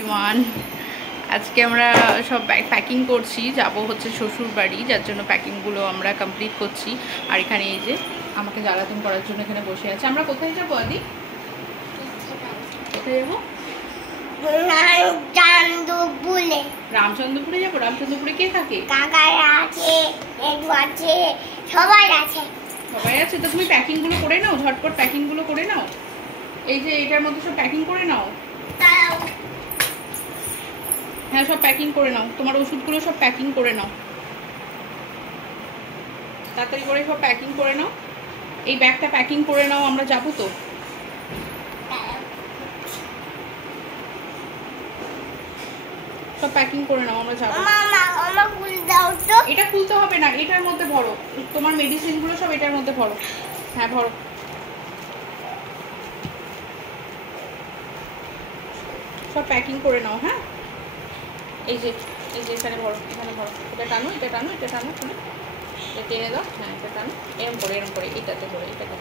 Everyone. আজকে আমরা সব প্যাকিং করছি, যাব হচ্ছে শ্বশুর বাড়ি, যার জন্য প্যাকিংগুলো আমরা কমপ্লিট করছি। আর এখানে এই যে আমাকে জ্বালাতন করার জন্য এখানে বসে আছে। আমরা কোথায় যাবো আদি? কোথায় যাবো? রামচন্দ্রপুরে যাবো। রামচন্দ্রপুরে কে থাকে? সবাই আছে। সবাই আছে তো তুমি প্যাকিংগুলো করে নাও, ঝটপট প্যাকিংগুলো করে নাও। এই যে এটার মধ্যে সব প্যাকিং করে নাও। হ্যাঁ, সব প্যাকিং করে নাও, তোমার ওষুধগুলো সব প্যাকিং করে নাও, তাড়াতাড়ি করে সব প্যাকিং করে নাও। এই ব্যাগটা প্যাকিং করে নাও, আমরা যাবো তো। সব প্যাকিং করে নাও, আমরা যাবো। এটা খুলতে হবে না, এটার মধ্যে ভরো, তোমার মেডিসিনগুলো সব এটার মধ্যে ভরো। হ্যাঁ ভরো, সব প্যাকিং করে নাও। হ্যাঁ, এই যে এখানে ভরো, এখানে ভরো। এটা টানো, এটা টানো, এটা টানো, খুলে এটা টেনে দাও। হ্যাঁ, এটা টানো, এরম করে এটাতে করে টানো।